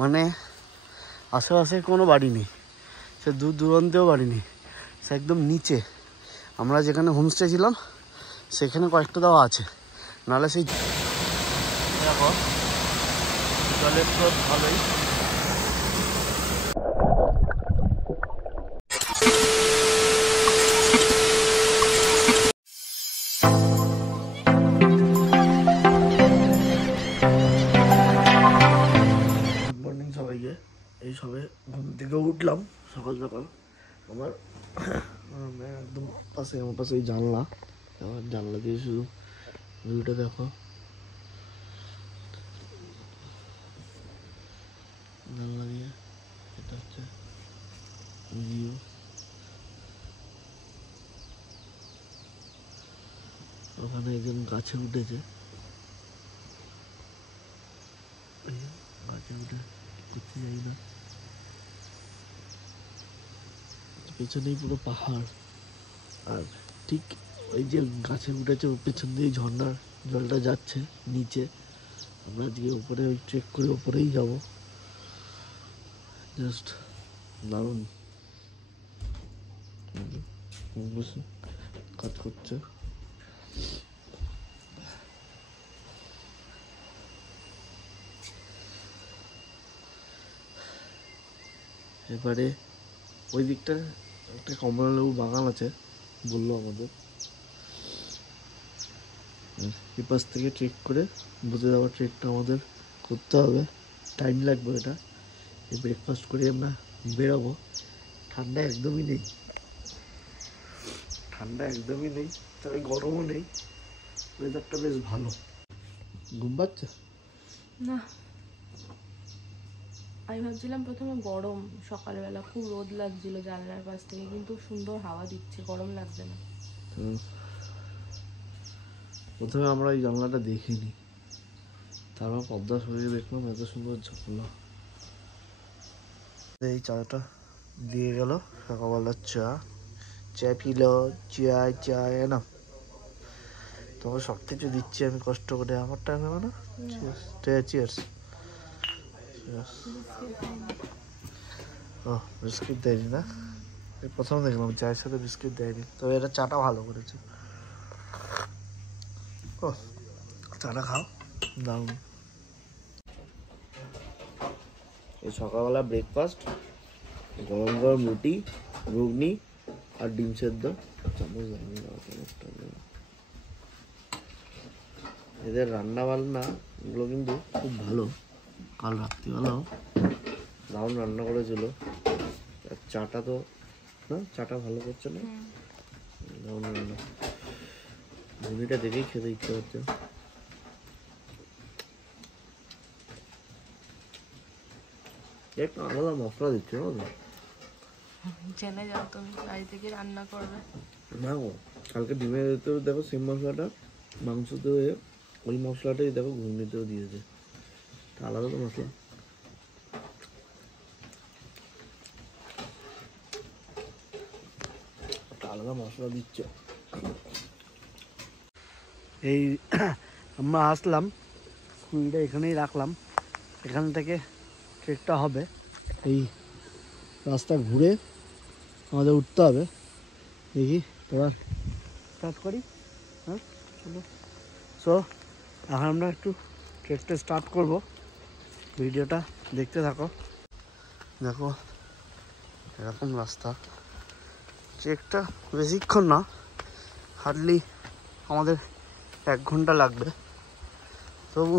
মানে আশেপাশে কোনো বাড়ি নেই, সে দূর দূরান্তেও বাড়ি নেই, সে একদম নিচে। আমরা যেখানে হোমস্টে ছিলাম সেখানে কয়েকটা দেওয়া আছে, নাহলে সেই দেখো জলের স্রোত ভালোই। গুড মর্নিং সবাইকে। এই সবে ঘুম থেকে উঠলাম সকাল সকাল। আমার একদম পাশে, আমার পাশে এই জানলা, আমার জানলা দিয়ে শুধু ভিউটা দেখো। জানলা দিয়ে এটা হচ্ছে ভিউ। ওখানে একজন গাছে উঠেছে, গাছে উঠে করতে যাই না, পেছনেই পুরো পাহাড়। আর ঠিক ওই যে গাছে উঠেছে ওর পেছন দিয়ে ঝর্ণার জলটা যাচ্ছে নিচে। আমরা আজকে উপরে ওই ট্রেক করে উপরেই যাব। জাস্ট দারুণ বসে কাজ করছে। এবারে ওই দিকটা একটা কমলালেবু বাগান আছে বললো আমাদের। এই পাশ থেকে ট্রেক করে বুঝে যাওয়ার ট্রেকটা আমাদের করতে হবে, টাইম লাগবে। এটা এই ব্রেকফাস্ট করে আমরা বেরোবো। ঠান্ডা একদমই নেই, ঠান্ডা একদমই নেই, তবে গরমও নেই, ওয়েদারটা বেশ ভালো। ঘুম পাচ্ছে না, আমি ভাবছিলাম প্রথমে গরম, সকালবেলা খুব রোদ লাগছিল জানলার পাশ থেকে, কিন্তু সুন্দর হাওয়া দিচ্ছে, গরম লাগছে না। প্রথমে আমরা এই জানলাটা দেখিনি, তারপর পদ্মা সরিয়ে দেখলাম এত সুন্দর ঝাপলা। এই চাটা দিয়ে গেল সকালবেলার চা। চা পিল, চায় না তোমাকে সব কিছু দিচ্ছি আমি কষ্ট করে, আমার টাইম হবে না। চিয়ার্স। ও বিস্কিট দেয়নি না, প্রথম দেখলাম চায়ের সাথে বিস্কিট দেয়নি, তবে এটা চাটা ভালো করেছে। ও চাটা খাও, দারুণ। এই সকালবেলা ব্রেকফাস্ট, গরম গরম রুটি, ঘুগনি আর ডিম সেদ্ধ। চামচ দেয়নি, এদের রান্না বান্না এগুলো কিন্তু খুব ভালো। কাল রাত্রিবেলাও দারুণ রান্না করেছিল। চাটা তো না, চাটা ভালো করছে না, দারুণ রান্না। ঘুগনিটা দেখেই খেতে ইচ্ছে হচ্ছে। একটা আলাদা মশলা দিচ্ছে না, জেনে যাও তুমি বাড়ি থেকে রান্না করবে না গো। কালকে ডিমের দেখো সেম মশলাটা মাংসতে, ওই মশলাটাই দেখো ঘুগনিতেও দিয়েছে, আলাদা তো মশলা। আলাদা মশলা দিচ্ছে। এই আমরা আসলাম, স্কুলটা এখানেই রাখলাম, এখান থেকে ট্রেকটা হবে। এই রাস্তা ঘুরে আমাদের উঠতে হবে। দেখি এবার স্টার্ট করি। হ্যাঁ চলো। সো এখন আমরা একটু ট্রেকটা স্টার্ট করব, ভিডিওটা দেখতে থাকো। দেখো এরকম রাস্তা, ট্রেকটা বেশিক্ষণ না, হার্ডলি আমাদের 1 ঘন্টা লাগবে। তবু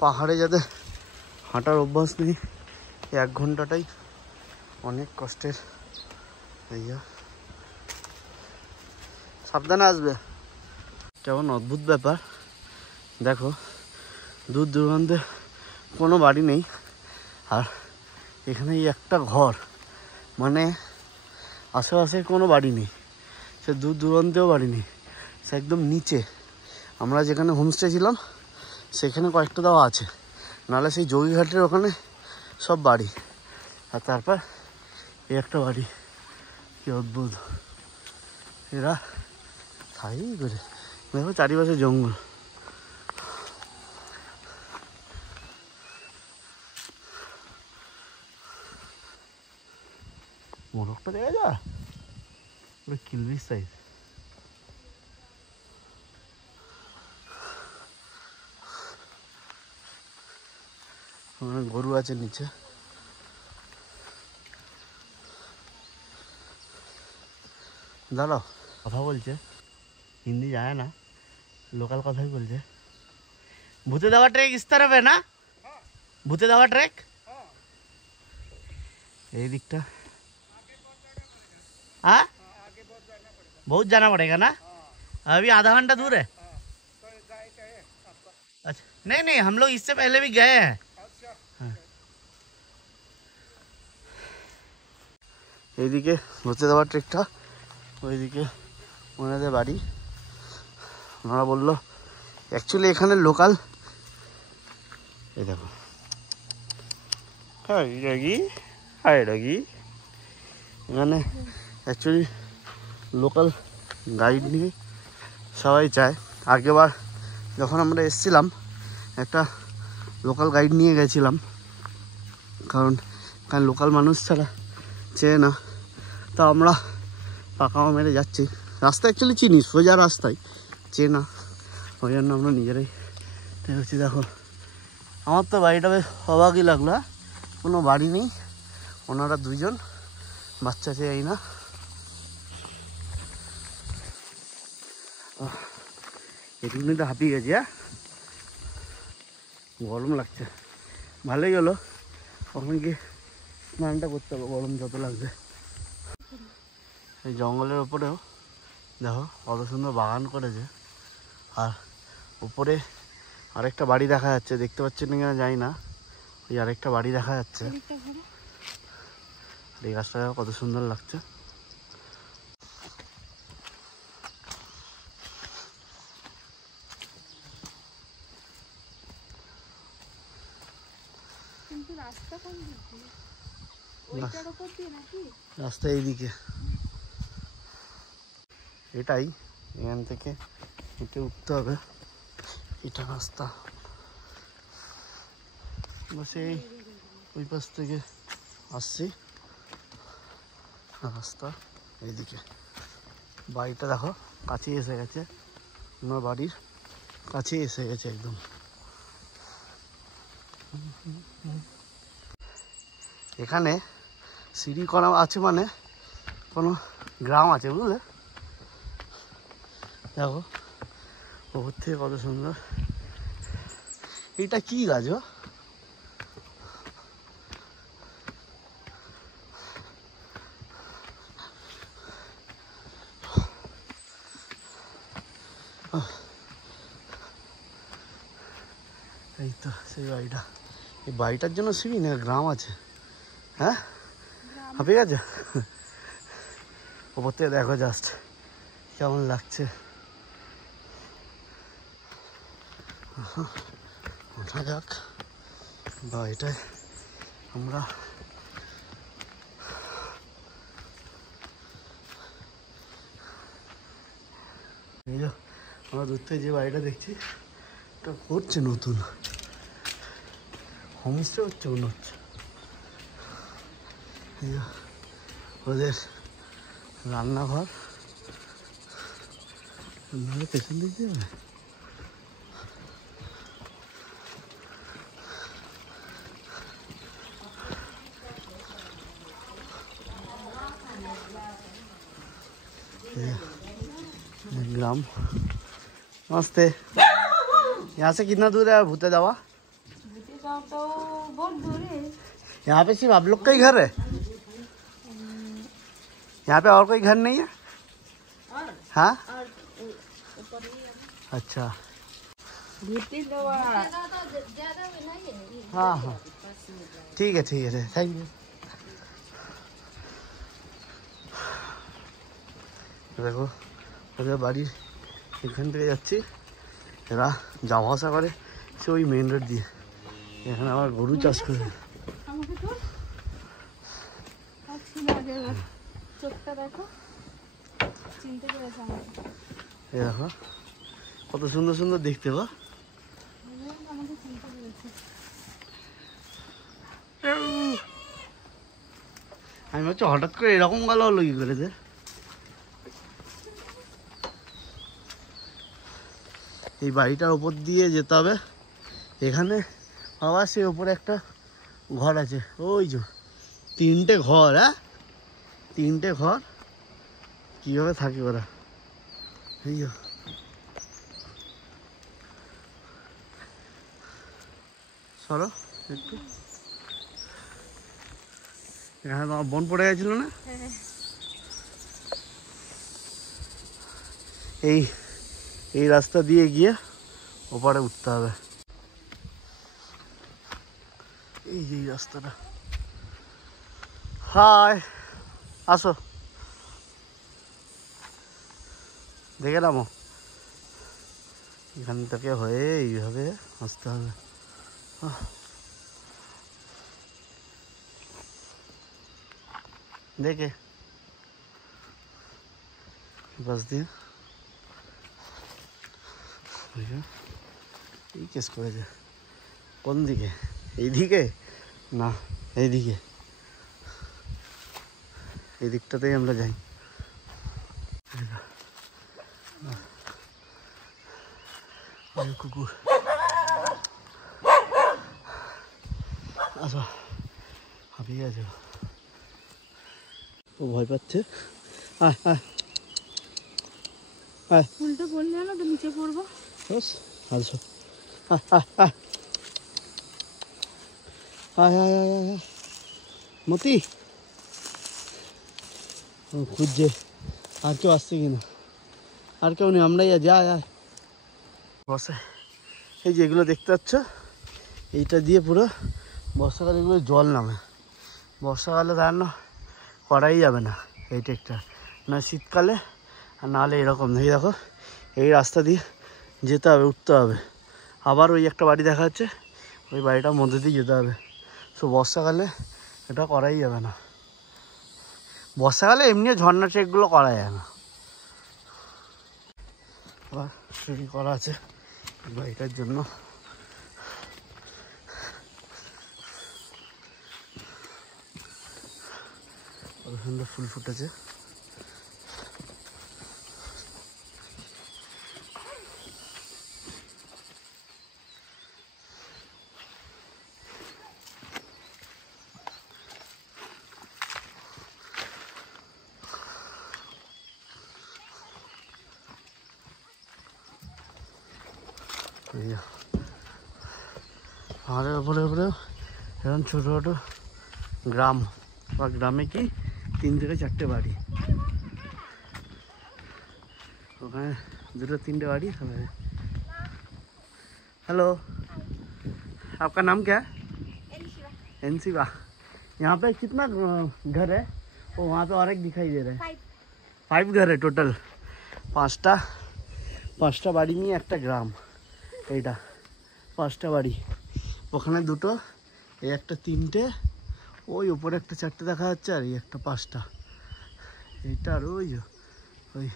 পাহাড়ে যাদের হাঁটার অভ্যাস নেই, 1 ঘন্টাটাই অনেক কষ্টের। ভাইয়া সাবধানে আসবে। কেমন অদ্ভুত ব্যাপার, দেখো দূর দূরান্তে কোনো বাড়ি নেই, আর এখানে একটা ঘর, মানে আশেপাশে কোনো বাড়ি নেই, সে দূর দূরান্তেও বাড়ি নেই, সে একদম নিচে। আমরা যেখানে হোমস্টে ছিলাম সেখানে কয়েকটা দেওয়া আছে, নাহলে সেই যোগীঘাটের ওখানে সব বাড়ি। আর তারপর এই একটা বাড়ি, কি অদ্ভুত, এরা থাই করে। দেখো চারিপাশে জঙ্গল। মোরগটা দেখা যা পুরো কিলবিশ সাইজ। গরু আছে নিচে। দাঁড়াও, কথা বলছে, হিন্দি যায় না, লোকাল কথাই বলছে। भूते दवा ट्रैक इस तरफ है ना? भूते दवा ट्रैक ये दिखता। हाँ, बहुत जाना पड़ेगा ना? अभी आधा घंटा दूर है। अच्छा, नहीं नहीं, हम लोग इससे पहले भी गए हैं। এইদিকে ভূতে দেওয়া ট্রেকটা, ওইদিকে ওনাদের বাড়ি। ওনারা বললো অ্যাকচুয়ালি এখানে লোকাল, এই দেখো, হাই ডগি, হাই ডগি, এখানে অ্যাকচুয়ালি লোকাল গাইড নিয়ে সবাই চায়। আগেবার যখন আমরা এসেছিলাম একটা লোকাল গাইড নিয়ে গেছিলাম, কারণ লোকাল মানুষ ছাড়া চেয়ে না। তা আমরা পাকাও মেরে যাচ্ছি, রাস্তা অ্যাকচুয়ালি চিনি, সোজা রাস্তায়, চেয়ে না, ওই জন্য আমরা নিজেরাই হচ্ছে। দেখো আমার তো বাড়িটা বেশ অবাকই লাগলো, কোনো বাড়ি নেই, ওনারা দুইজন, বাচ্চা চেয়ে না। এটুকুনি তো হাঁপিয়ে গেছি। হ্যাঁ, গরম লাগছে, ভালোই হলো, কখন গিয়ে স্নানটা করতে হবে, গরম যত লাগবে। এই জঙ্গলের ওপরেও দেখো কত সুন্দর বাগান করেছে, আর উপরে আরেকটা বাড়ি দেখা যাচ্ছে, দেখতে পাচ্ছেন কিনা জানি না, ওই আরেকটা বাড়ি দেখা যাচ্ছে। এই গাছটা কত সুন্দর লাগছে। রাস্তা এইদিকে, এটাই, এখান থেকে হেঁটে উঠতে হবে, এটা রাস্তা। বস এই ওই পাশ থেকে আসছি, রাস্তা এইদিকে। বাড়িটা দেখো কাছেই এসে গেছে, আমার বাড়ির কাছেই এসে গেছে একদম। এখানে সিঁড়ি করা আছে মানে কোনো গ্রাম আছে, বুঝলে? দেখো ওপর থেকে কত সুন্দর। এটা কি গাছ? এই তো সেই বাড়িটা। এই বাড়িটার জন্য সিঁড়ি না গ্রাম আছে? হ্যাঁ, হাঁপে গেছে। ওপর থেকে দেখো জাস্ট কেমন লাগছে। ওঠা যাক, বা এটাই আমরা এই যে আমরা দূর থেকে যে বাড়িটা দেখছি, এটা হচ্ছে নতুন হোমস্টে হচ্ছে মনে হচ্ছে। এই যে ওদের রান্নাঘর, পেছন দিক দিয়ে ग्राम। नमस्ते, यहाँ से कितना दूर है भूते दवा? भूते दवा तो बहुत दूर है। यहाँ पे सिर्फ आप लोग का ही घर है? यहाँ पे और कोई घर नहीं है? हाँ, अच्छा। भूते दवा हाँ हाँ, ठीक है ठीक है, थैंक यू। দেখো ওদের বাড়ির এখান থেকে যাচ্ছি, এরা যাওয়া আসা করে সে ওই মেন রোড দিয়ে। এখানে আবার গরু চাষ করে। এই দেখো কত সুন্দর সুন্দর দেখতে। গো আমি ভাবছি হঠাৎ করে এরকম গলা হলো কি করে যে। এই বাড়িটার ওপর দিয়ে যেতে হবে। এখানে আবার সে ওপরে একটা ঘর আছে, ওই যে 3টে ঘর। হ্যাঁ 3টে ঘর, কীভাবে থাকে ওরা। এই যে সরো একটু, এখানে তোমার বোন পড়ে গেছিল না? এই এই রাস্তা দিয়ে গিয়ে ওপারে উঠতে হবে। এই যে এই রাস্তাটা। হাই, আসো, দেখে নামো। এখান থেকে হয়ে এইভাবে আসতে হবে। দেখে বাস দিয়ে এই কেস করেছে। কোন দিকে? এই দিকে না, এই দিকে, এই দিকটাতেই আমরা যাই। কুকুর, আসো, হাঁপিয়ে গেছে, ও ভয় পাচ্ছে। আয় আয় আয়, উল্টো বললে না তো নিচে পড়বো। আসো, আয় আয় আয় আয় আয় আয় আয়, মতি ও খুঁজছে আর কেউ আসছে কিনা। আর কেউ নেই, আমরাই আছি। আয় আয় বসে। এই যে এগুলো দেখতে পাচ্ছ, এইটা দিয়ে পুরো বর্ষাকালে এগুলো জল নামে। বর্ষাকালে দাঁড়ানো করাই যাবে না এই ট্রেকটা, না শীতকালে আর নাহলে এরকম। এই দেখো এই রাস্তা দিয়ে যেতে হবে, উঠতে হবে। আবার ওই একটা বাড়ি দেখা যাচ্ছে, ওই বাড়িটার মধ্যে দিয়ে যেতে হবে। সো বর্ষাকালে এটা করাই যাবে না। বর্ষাকালে এমনি ঝর্ণা ট্রেকগুলো করা যায় না। আবার সিঁড়ি করা আছে বাড়িটার জন্য। সুন্দর ফুল ফুটেছে। আমাদের ওপরে ওপরে এরকম ছোটো ছোটো গ্রাম, বা গ্রামে কি 3 থেকে 4টে বাড়ি, ওখানে 2-3টে बाड़ी है। हेलो, आपका नाम क्या है? एनशिवा। यहाँ पे कितना घर है? वो वहाँ पे और एक दिखाई दे रहा है। 5 घर है টোটাল। 5টা বাড়ি নিয়ে একটা গ্রাম। এইটা 5টা বাড়ি, ওখানে 2টো, এই একটা 3টে, ওই উপরে একটা 4টে দেখা যাচ্ছে, আর এই একটা 5টা। এইটা আর ওই ওই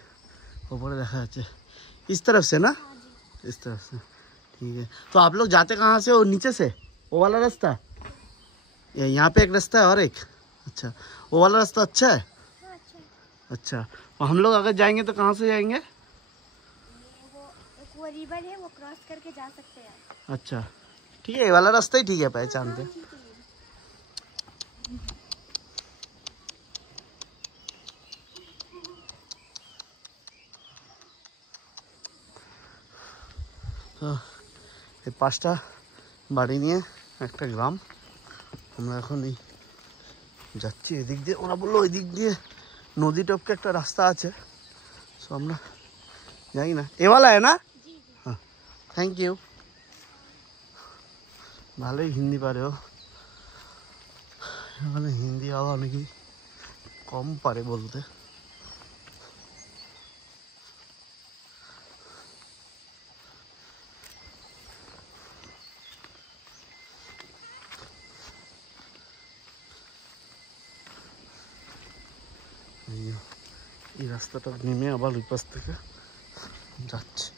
ऊपर देखा जाए इस तरफ से ना, इस तरफ से। ठीक है, तो आप लोग जाते कहाँ से? वो नीचे से वो वाला रास्ता, यहाँ पे एक रास्ता है और एक। अच्छा, वो वाला रास्ता अच्छा है? अच्छा, और हम लोग अगर जाएंगे तो कहाँ से जाएंगे? वो रिवर है, वो क्रॉस करके जा सकते हैं। अच्छा ठीक है, ये वाला रास्ता ही ठीक है, पहचानते। তো এই 5টা বাড়ি নিয়ে একটা গ্রাম। আমরা এখন এই যাচ্ছি এদিক দিয়ে, ওরা বললো ওই দিক দিয়ে নদী টপকে একটা রাস্তা আছে। সো আমরা জানি না, এওয়ালা है না? হ্যাঁ, থ্যাংক ইউ। ভালোই হিন্দি পারে ও। এখানে হিন্দি আবার অনেকেই কম পারে বলতে। এই রাস্তাটা নেমে আবার ওই পাশ থেকে যাচ্ছে।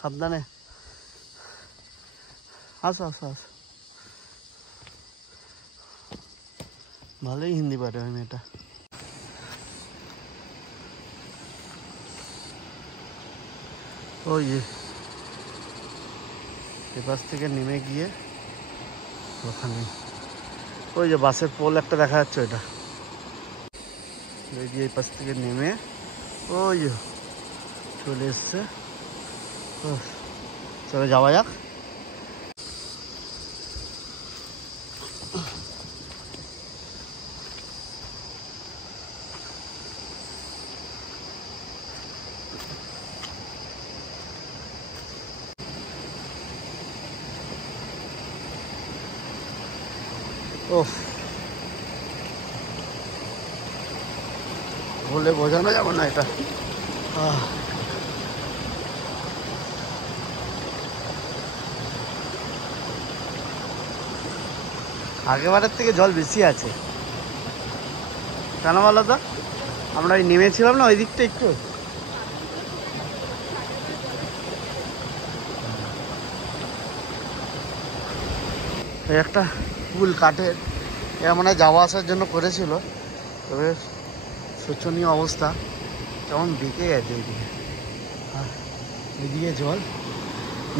সাবধানে। আসো আসো আসো। ভালোই হিন্দি পারে ওই মেয়েটা। ওই যে এপাশ থেকে নেমে গিয়ে ওখানে ওই যে বাসের পোল একটা দেখা যাচ্ছে, ওইটা ওই যে এই পাশ থেকে নেমে ওই যে চলে এসছে। চলে যাওয়া যাক। ওহ, বলে বোঝানো যাবে না এটা। আগেবারের থেকে জল বেশি আছে কেন বলো তো? আমরা ওই নেমেছিলাম না ওই দিকটা একটু, ওই একটা পুল কাঠের, এরা মনে হয় যাওয়া আসার জন্য করেছিল, তবে শোচনীয় অবস্থা, কেমন বেঁকে গেছে এইদিকে। আর এইদিকে জল,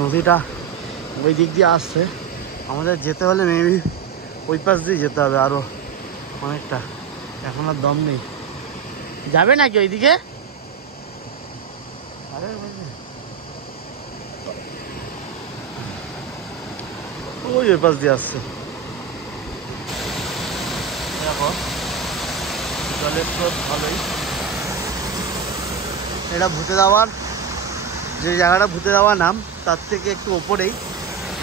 নদীটা ওই দিক দিয়ে আসছে, আমাদের যেতে হলে মেবি ওই পাশ দিয়ে যেতে হবে আরও অনেকটা, এখন আর দম নেই। যাবে নাকি ওইদিকে? আরে ওই ওই পাশ দিয়ে আসছে। দেখো জলের স্রোত ভালোই। এটা ভূতে দেওয়ার যে জায়গাটা ভূতে দেওয়ার নাম, তার থেকে একটু ওপরেই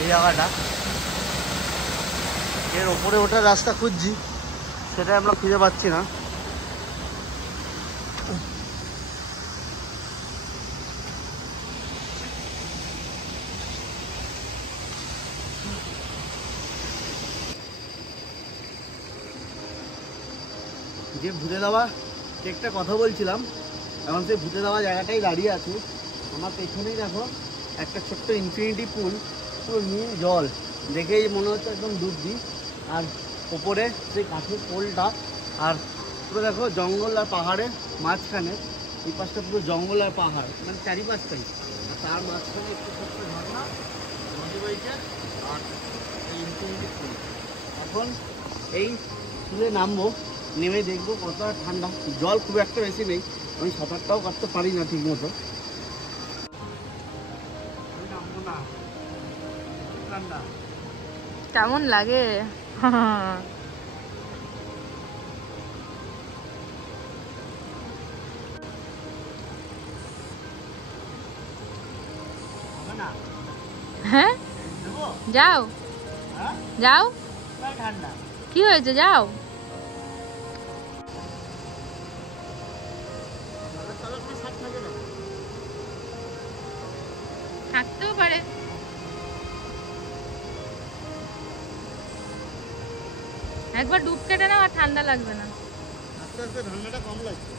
এই জায়গাটা। এর ওপরে ওঠার রাস্তা খুঁজছি, সেটা আমরা খুঁজে পাচ্ছি না। যে ভূতে দেওয়া একটা কথা বলছিলাম, এখন সেই ভূতে দেওয়া জায়গাটাই দাঁড়িয়ে আছে। আমার পেছনেই দেখো একটা ছোট্ট ইনফিনিটি পুল, পুরো নীল জল, দেখেই মনে হচ্ছে একদম ডুববি। আর ওপরে সেই কাঠের পোলটা, আর পুরো দেখো জঙ্গল আর পাহাড়ের মাঝখানে, এই পাশটা পুরো জঙ্গল আর পাহাড়, মানে চারিপাশটাই, আর তার মাঝখানে একটু ছোট্ট ঝর্ণা নদী বইছে, আর এই ইনফিনিটি পুল। এখন এই পুলে নামবো, নেমে দেখবো কতটা ঠান্ডা। জল খুব একটা বেশি নেই, আমি সাঁতারটাও কাটতে পারি না ঠিক মতো। কেমন লাগে? হ্যাঁ যাও যাও, ঠান্ডা কি হয়েছে যাও। থাকতেও পারে। একবার ডুব কেটে নাও আর ঠান্ডা লাগবে না। আস্তে আস্তে ঠান্ডাটা কম লাগছে।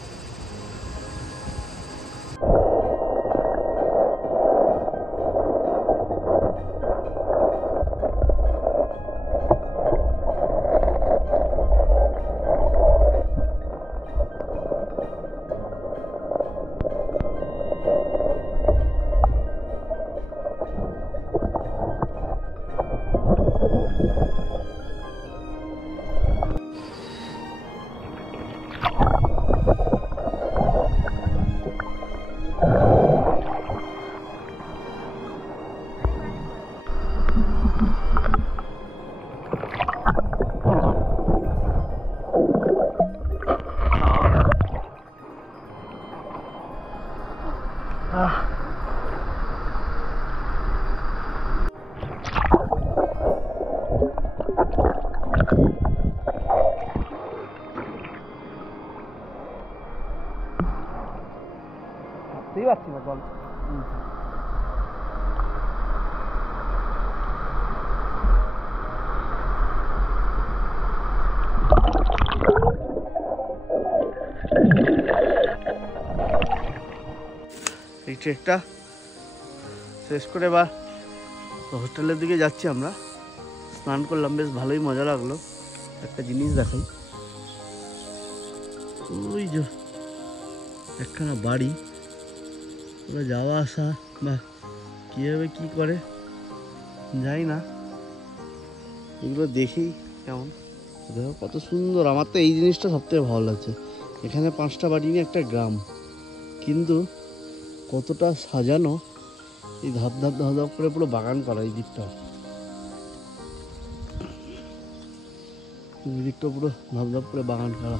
দেখতেই পাচ্ছি না জল। এই ট্রেকটা শেষ করে এবার হোটেলের দিকে যাচ্ছি আমরা। স্নান করলাম, বেশ ভালোই মজা লাগলো। একটা জিনিস দেখাই, ওই যে একখানা বাড়ি, ওরা যাওয়া আসা বা কীভাবে কী করে যাই না, এগুলো দেখেই কেমন। দেখো কত সুন্দর। আমার তো এই জিনিসটা সবথেকে ভালো লাগছে, এখানে 5টা বাড়ি নিয়ে একটা গ্রাম, কিন্তু কতটা সাজানো, এই ধাপ ধাপ ধাপ ধাপ করে পুরো বাগান করা। এই দিকটা পুরো ধাপ ধাপ করে বাগান করা।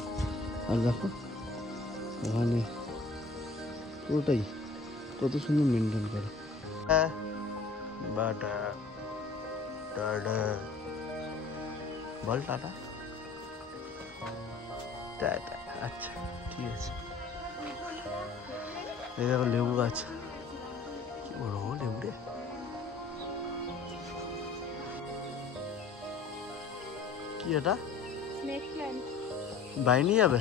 আর দেখো ওখানে পুরোটাই কত সুন্দর মেনটেন করে। বল টাটা। টাটা। আচ্ছা ঠিক আছে। এই দেখো লেবু গাছ, কি বড় লেবু রে। কি এটা? Snake plant. বাইরে নিয়ে যাবে?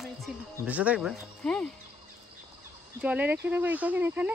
হয়েছিল। বেঁচে থাকবে? হ্যাঁ, জলে রেখে দেবো এই কদিন এখানে।